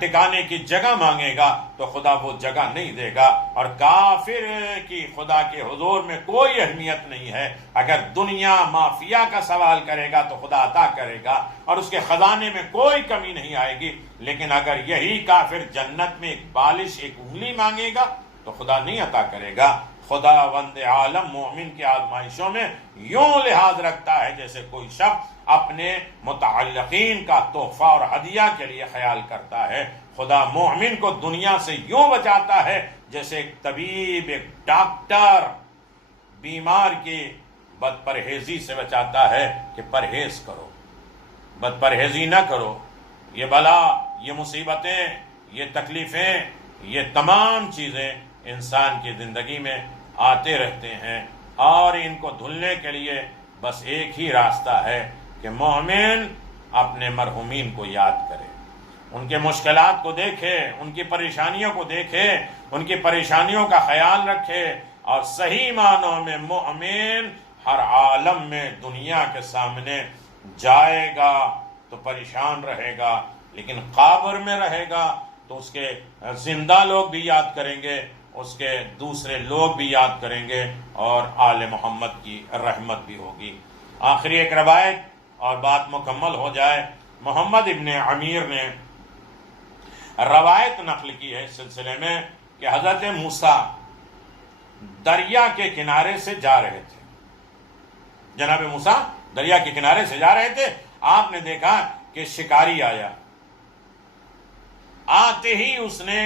ٹکانے کی جگہ مانگے گا تو خدا وہ جگہ نہیں دے گا، اور کافر کی خدا کے حضور میں کوئی اہمیت نہیں ہے۔ اگر دنیا مافیا کا سوال کرے گا تو خدا عطا کرے گا اور اس کے خزانے میں کوئی کمی نہیں آئے گی، لیکن اگر یہی کافر جنت میں ایک بالش ایک انگلی مانگے گا تو خدا نہیں عطا کرے گا۔ خداوند عالم مومن کی آزمائشوں میں یوں لحاظ رکھتا ہے جیسے کوئی شخص اپنے متعلقین کا تحفہ اور ہدیہ کے لیے خیال کرتا ہے۔ خدا مومن کو دنیا سے یوں بچاتا ہے جیسے ایک طبیب، ایک ڈاکٹر بیمار کی بد پرہیزی سے بچاتا ہے کہ پرہیز کرو، بد پرہیزی نہ کرو۔ یہ بلا، یہ مصیبتیں، یہ تکلیفیں، یہ تمام چیزیں انسان کی زندگی میں آتے رہتے ہیں، اور ان کو دھلنے کے لیے بس ایک ہی راستہ ہے کہ مومن اپنے مرحومین کو یاد کرے، ان کے مشکلات کو دیکھے، ان کی پریشانیوں کو دیکھے، ان کی پریشانیوں کا خیال رکھے، اور صحیح معنوں میں مومن ہر عالم میں دنیا کے سامنے جائے گا تو پریشان رہے گا، لیکن قبر میں رہے گا تو اس کے زندہ لوگ بھی یاد کریں گے، اس کے دوسرے لوگ بھی یاد کریں گے، اور آل محمد کی رحمت بھی ہوگی۔ آخری ایک روایت اور بات مکمل ہو جائے۔ محمد ابن عمیر نے روایت نقل کی ہے اس سلسلے میں کہ حضرت موسیٰ دریا کے کنارے سے جا رہے تھے، جناب موسیٰ دریا کے کنارے سے جا رہے تھے، آپ نے دیکھا کہ شکاری آیا، آتے ہی اس نے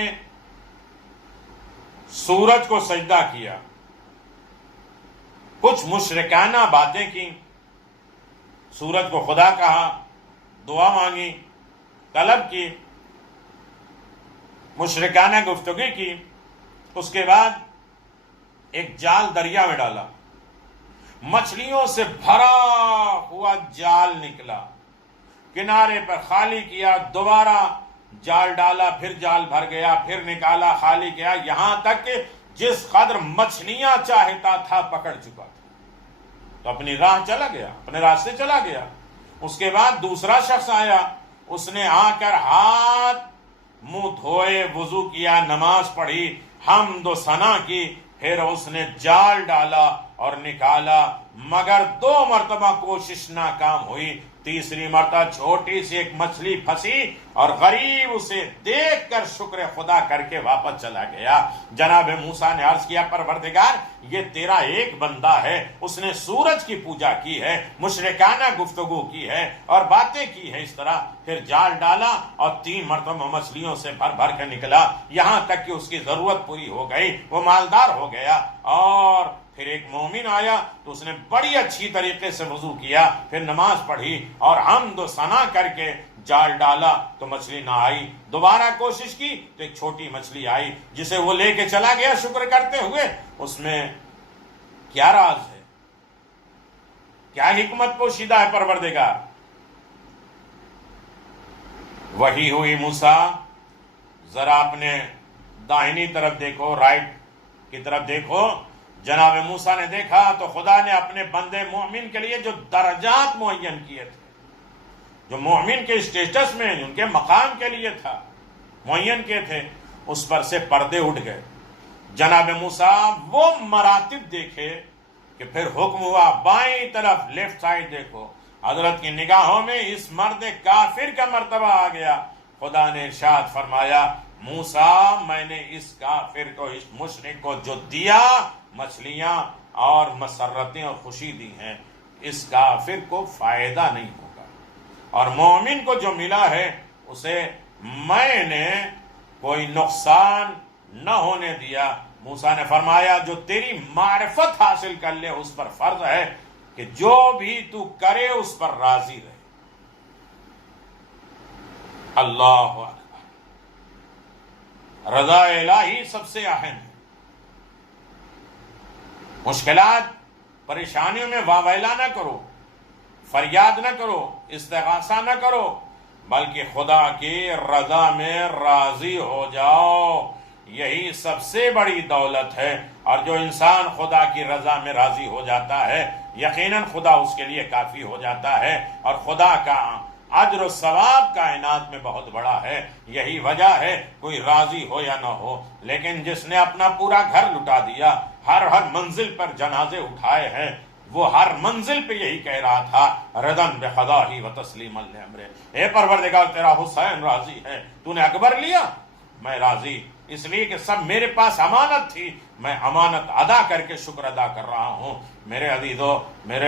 سورج کو سجدہ کیا، کچھ مشرکانہ باتیں کی، سورج کو خدا کہا، دعا مانگی، طلب کی، مشرکانہ گفتگو کی۔ اس کے بعد ایک جال دریا میں ڈالا، مچھلیوں سے بھرا ہوا جال نکلا، کنارے پر خالی کیا، دوبارہ جال ڈالا، پھر جال بھر گیا، پھر نکالا، خالی کیا، یہاں تک کہ جس قدر مچھلیاں چاہتا تھا پکڑ چکا تھا، تو اپنی راہ چلا گیا، اپنے راستے چلا گیا۔ اس کے بعد دوسرا شخص آیا، اس نے آ کر ہاتھ منہ دھوئے، وضو کیا، نماز پڑھی، حمد و ثنا کی، پھر اس نے جال ڈالا اور نکالا، مگر 2 مرتبہ کوشش ناکام ہوئی، تیسری مرتبہ چھوٹی سی ایک مچھلی پھنسی اور غریب اسے دیکھ کر شکر خدا کر کے واپس چلا گیا۔ جناب موسیٰ نے عرض کیا، پروردگار یہ تیرا ایک بندہ ہے، اس نے سورج کی پوجا کی ہے، مشرکانہ گفتگو کی ہے اور باتیں کی ہے اس طرح، پھر جال ڈالا اور 3 مرتبہ مچھلیوں سے بھر بھر کر نکلا، یہاں تک کہ اس کی ضرورت پوری ہو گئی، وہ مالدار ہو گیا۔ اور پھر ایک مومن آیا تو اس نے بڑی اچھی طریقے سے وضو کیا، پھر نماز پڑھی اور حمد و ثنا کر کے جال ڈالا تو مچھلی نہ آئی، دوبارہ کوشش کی تو ایک چھوٹی مچھلی آئی، جسے وہ لے کے چلا گیا شکر کرتے ہوئے۔ اس میں کیا راز ہے، کیا حکمت پوشیدہ ہے پروردگار؟ وہی ہوئی موسیٰ، ذرا اپنے داہنی طرف دیکھو، رائٹ کی طرف دیکھو۔ جناب موسیٰ نے دیکھا تو خدا نے اپنے بندے مومن کے لیے جو درجات معین کیے تھے، جو مومن کے اسٹیٹس میں ان کے مقام کے لیے تھا معین کیے تھے، اس پر سے پردے اٹھ گئے۔ جناب موسیٰ وہ مراتب دیکھے کہ پھر حکم ہوا بائیں طرف لیفٹ سائڈ دیکھو، حضرت کی نگاہوں میں اس مرد کافر کا مرتبہ آ گیا. خدا نے ارشاد فرمایا موسیٰ میں نے اس کافر کو اس مشرک کو جو دیا مچھلیاں اور مسرتیں اور خوشی دی ہیں اس کافر کو فائدہ نہیں ہوگا اور مومن کو جو ملا ہے اسے میں نے کوئی نقصان نہ ہونے دیا. موسیٰ نے فرمایا جو تیری معرفت حاصل کر لے اس پر فرض ہے کہ جو بھی تو کرے اس پر راضی رہے. اللہ اکبر. رضا الہی سب سے اہم ہے. مشکلات پریشانیوں میں واویلا نہ کرو، فریاد نہ کرو، استغاثہ نہ کرو، بلکہ خدا کی رضا میں راضی ہو جاؤ. یہی سب سے بڑی دولت ہے. اور جو انسان خدا کی رضا میں راضی ہو جاتا ہے یقیناً خدا اس کے لیے کافی ہو جاتا ہے اور خدا کا اجر و ثواب کائنات میں بہت بڑا ہے. یہی وجہ ہے کوئی راضی ہو یا نہ ہو لیکن جس نے اپنا پورا گھر لٹا دیا، ہر منزل پر جنازے اٹھائے ہیں، وہ ہر منزل پہ یہی کہہ رہا تھا ردن بخداہی و تسلیما لامرہ، اے پروردگار تیرا حسین راضی ہے، تو نے اکبر لیا میں راضی، اس لیے کہ سب میرے پاس امانت تھی، میں امانت ادا کر کے شکر ادا کر رہا ہوں. میرے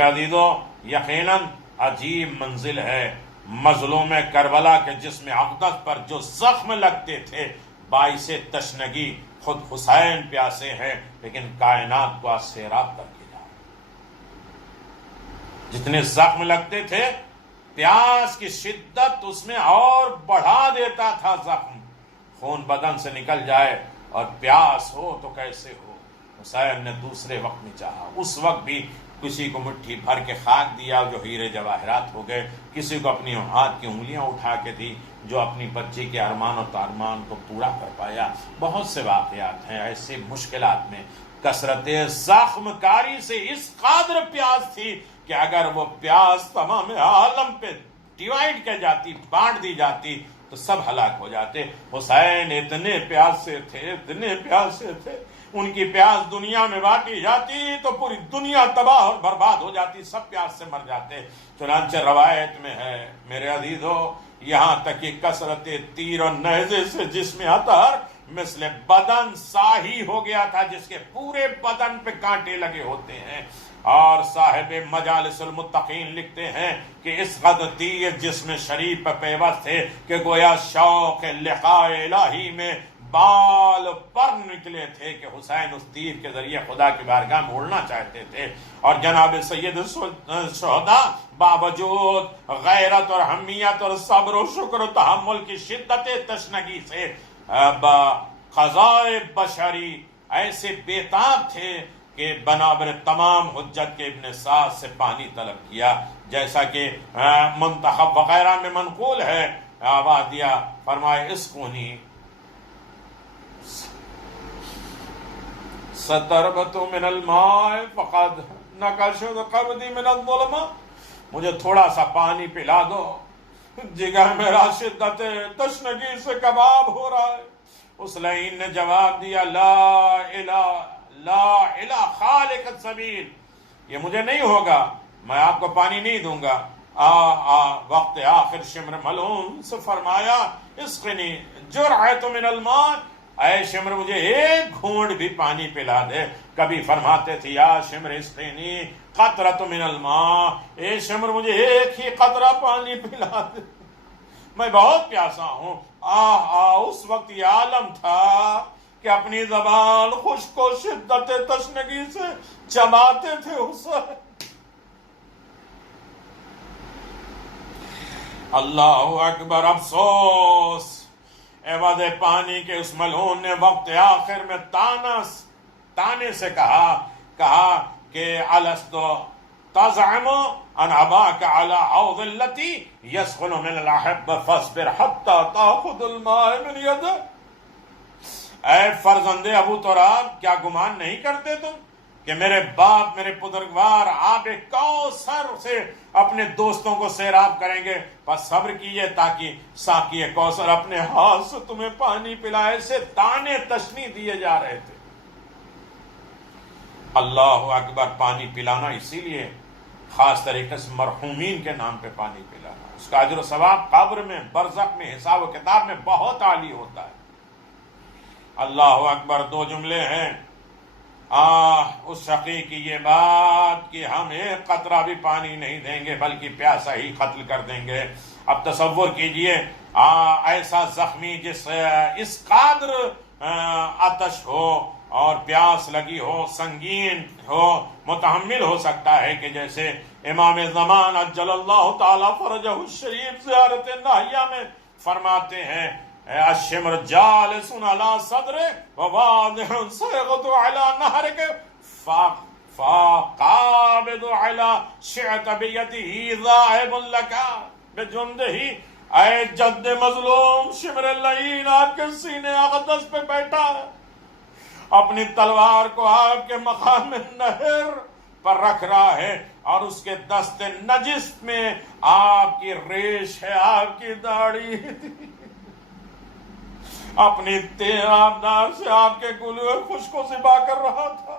عزیزو یقیناً عجیب منزل ہے مظلوم کربلا کے جسم اقدس پر جو زخم لگتے تھے باعث تشنگی. خود حسین پیاسے ہیں لیکن کائنات کو سیراب کر کے جا. جتنے زخم لگتے تھے پیاس کی شدت اس میں اور بڑھا دیتا تھا. زخم خون بدن سے نکل جائے اور پیاس ہو تو کیسے ہو. حسین نے دوسرے وقت میں چاہا، اس وقت بھی کسی کو مٹھی بھر کے خاک دیا جو ہیرے جواہرات ہو گئے، کسی کو اپنی ہاتھ کی انگلیاں اٹھا کے دی جو اپنی بچی کے ارمان و تارمان کو پورا کر پایا. بہت سے واقعات ہیں ایسے. مشکلات میں کثرت زخم کاری سے اس قدر پیاس تھی کہ اگر وہ پیاس تمام عالم پہ ڈیوائڈ کی جاتی، بانٹ دی جاتی تو سب ہلاک ہو جاتے. حسین اتنے پیاسے تھے ان کی پیاس دنیا میں بانٹی جاتی تو پوری دنیا تباہ اور برباد ہو جاتی، سب پیاس سے مر جاتے. چنانچہ روایت میں ہے میرے عزیزو یہاں تک کہ کثرت تیر و نیزے سے جسم اطہر مثل بدن ساہی ہو گیا تھا جس کے پورے بدن پہ کانٹے لگے ہوتے ہیں. اور صاحب مجالس المتقین لکھتے ہیں کہ اس قدر تیر جسم شریف پر پیوست تھے کہ گویا شوق لقاء الہی میں بال پر نکلے تھے کہ حسین اس تیر کے ذریعے خدا کی بارگاہ میں اڑنا چاہتے تھے. اور جناب سید شہداء باوجود غیرت اور حمیت اور صبر و شکر و تحمل کی شدت تشنگی سے قضاء بشری ایسے بےتاب تھے کہ بنابر تمام حجت کے ابن سعد سے پانی طلب کیا، جیسا کہ منتخب وغیرہ میں منقول ہے. آواز دیا، فرمائے اسقونی ستربت من الماء فقد نکشت قبضی من الظلم، مجھے تھوڑا سا پانی پلا دو، جگر میرا شدت تشنگی سے کباب ہو رہا ہے. اس لعین نے جواب دیا لا الہ خالق السبیل، یہ مجھے نہیں ہوگا، میں آپ کو پانی نہیں دوں گا. وقت آخر شمر ملعون سے فرمایا اسقنی جرعۃ من الماء، اے شمر مجھے ایک گھونٹ بھی پانی پلا دے. کبھی فرماتے تھے یا شمر اسقنی قطرۃ من الماء، اے شمر مجھے ایک ہی قطرہ پانی پلا دے، میں بہت پیاسا ہوں. اس وقت یہ عالم تھا کہ اپنی زبان خشک و شدت تشنگی سے چباتے تھے. حسین اللہ اکبر. افسوس عوض پانی کے اس ملعون نے وقت آخر میں تانے سے کہا کہ الست تزعم ان اباك على حوض التي يسخن من الاحب فاصبر حتى تاخذ الماء من يده. اے فرزند ابو تراب، کیا گمان نہیں کرتے تم کہ میرے باپ میرے بزرگوار آب کوثر سے اپنے دوستوں کو سیراب کریں گے؟ بس صبر کیجئے تاکہ ساقی کوثر اپنے ہاتھ سے تمہیں پانی پلائے. سے تانے تشنی دیے جا رہے تھے. اللہ اکبر. پانی پلانا اسی لیے خاص طریقے سے مرحومین کے نام پہ پانی پلانا، اس کا اجر و ثواب قبر میں، برزخ میں، حساب و کتاب میں بہت عالی ہوتا ہے۔ اللہ اکبر، دو جملے ہیں اس شقی کی یہ بات کہ ہم ایک قطرہ بھی پانی نہیں دیں گے بلکہ پیاسا ہی قتل کر دیں گے۔ اب تصور کیجئے ایسا زخمی جس اس قدر آتش ہو اور پیاس لگی ہو، سنگین ہو، متحمل ہو سکتا ہے کہ جیسے امام زمان عجل اللہ تعالی فرجہ الشریف زیارت ناہیہ میں فرماتے ہیں الشمر جالس علی صدرہ وواضح صیغت علی نہرک فقابض علی شعت بیتہ ذاہب لکا بجندہ، اے جد مظلوم شمر اللعین آپ کے سینے اقدس پہ بیٹھا ہے، اپنی تلوار کو آپ کے مقام نہر پر رکھ رہا ہے اور اس کے دست نجس میں آپ کی ریش ہے، آپ کی داڑھی اپنی تیرابدار سے آپ کے گلوے خشک کو ذبح کر رہا تھا۔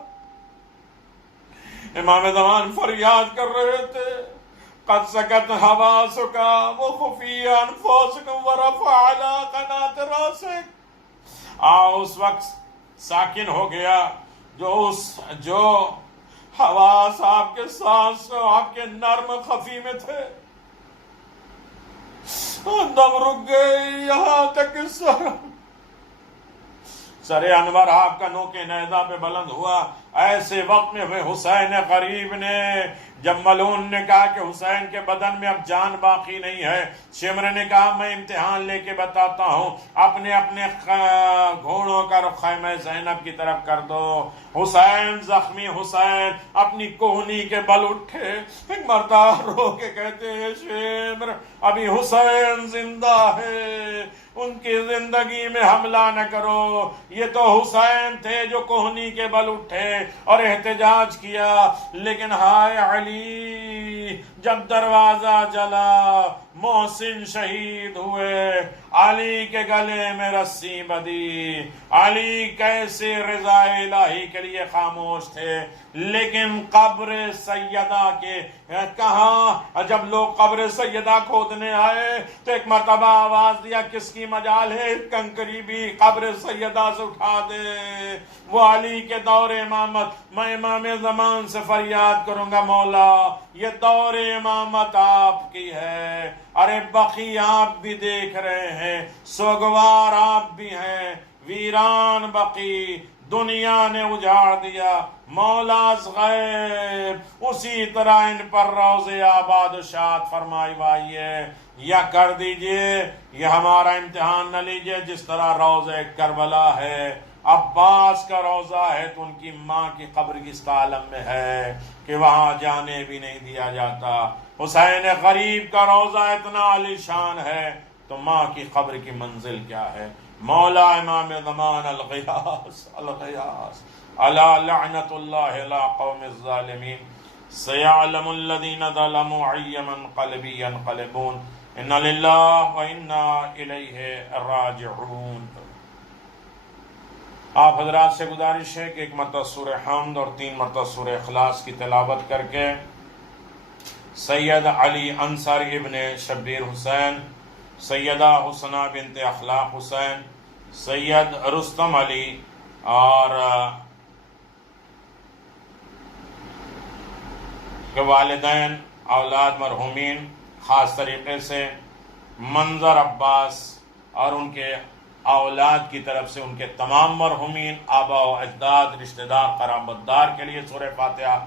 امام زمان فریاد کر رہے تھے قد سکت حواسک وخفی انفسکم ورفع علی قنات راسک، اس وقت ساکن ہو گیا جو حواس آپ کے سانس آپ کے نرم خفی میں تھے، دم رک گئے، یہاں تک سر انور آپ کا نوکے نیزہ پہ بلند ہوا۔ ایسے وقت میں حسین قریب نے جب ملعون نے کہا کہ حسین کے بدن میں اب جان باقی نہیں ہے، شمر نے کہا میں امتحان لے کے بتاتا ہوں، اپنے اپنے گھوڑوں کا رخ خیمہ زینب کی طرف کر دو۔ حسین زخمی حسین اپنی کوہنی کے بل اٹھے، ایک مرتبہ رو کے کہتے ہیں شمر ابھی حسین زندہ ہے، ان کی زندگی میں حملہ نہ کرو، یہ تو حسین تھے جو کوہنی کے بل اٹھے اور احتجاج کیا، لیکن ہائے علی جب دروازہ جلا، محسن شہید ہوئے، علی کے گلے میں رسی بدی، علی کیسے رضا الہی کے لیے خاموش تھے، لیکن قبر سیدہ کے کہاں جب لوگ قبر سیدہ کھودنے آئے تو ایک مرتبہ آواز دیا کس کی مجال ہے، کنکری بھی قبر سیدہ سے اٹھا دے، وہ علی کے دور امامت۔ میں امام زمان سے فریاد کروں گا مولا یہ دور امامت آپ کی ہے، ارے بقی آپ بھی دیکھ رہے ہیں، سوگوار آپ بھی ہیں، ویران بقی دنیا نے اجاڑ دیا، مولاز غیب اسی طرح ان پر روز آباد و شاد فرمائی وائیے یا کر دیجئے، یہ ہمارا امتحان نہ لیجئے، جس طرح روز کربلا ہے، عباس کا روزہ ہے تو ان کی ماں کی قبر کس عالم میں ہے کہ وہاں جانے بھی نہیں دیا جاتا، حسین غریب کا روزہ اتنا عالی شان ہے تو ماں کی قبر کی منزل کیا ہے۔ مولا امام زمان الغیاث الغیاث الا لعنت اللہ علی قوم الظالمین سیعلم الذین ظلموا ای منقلب ینقلبون انا للہ و انا الیہ راجعون۔ آپ حضرات سے گزارش ہے کہ ایک مرتبہ سورہ حمد اور 3 مرتبہ سورہ اخلاص کی تلاوت کر کے سید علی انصار ابن شبیر حسین، سیدہ حسنہ بنت اخلاق حسین، سید رستم علی اور کے والدین اولاد مرحومین، خاص طریقے سے منظر عباس اور ان کے اولاد کی طرف سے ان کے تمام مرحومین آبا و اجداد رشتہ دار قرابت دار کے لیے سورہ فاتحہ،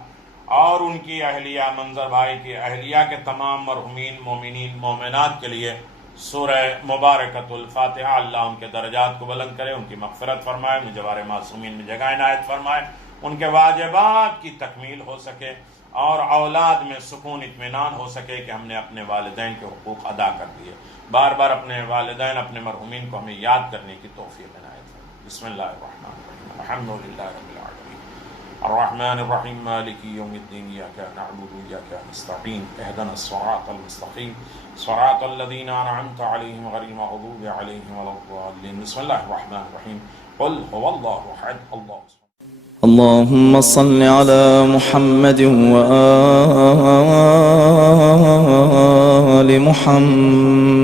اور ان کی اہلیہ منظر بھائی کی اہلیہ کے تمام مرحومین مومنین مومنات کے لیے سورہ مبارکۃ الفاتحہ۔ اللہ ان کے درجات کو بلند کرے، ان کی مغفرت فرمائے، ان جوار معصومین میں جگہ عنایت فرمائے، ان کے واجبات کی تکمیل ہو سکے اور اولاد میں سکون اطمینان ہو سکے کہ ہم نے اپنے والدین کے حقوق ادا کر دیے۔ بار بار اپنے والدین اپنے مرحومین کو ہمیں یاد کرنے کی توفیق عنایت فرمائے۔ بسم اللہ الرحمن الرحیم، الحمد للہ رب العالمین الرحمن الرحیم مالک یوم الدین، ایاک نعبد و ایاک نستعین، اہدنا الصراط المستقیم صراط الذین انعمت علیہم غیر المغضوب علیہم ولا الضالین۔ بسم اللہ الرحمن الرحیم، قل هو اللہ احد اللہ اللهم صل على محمد وآل محمد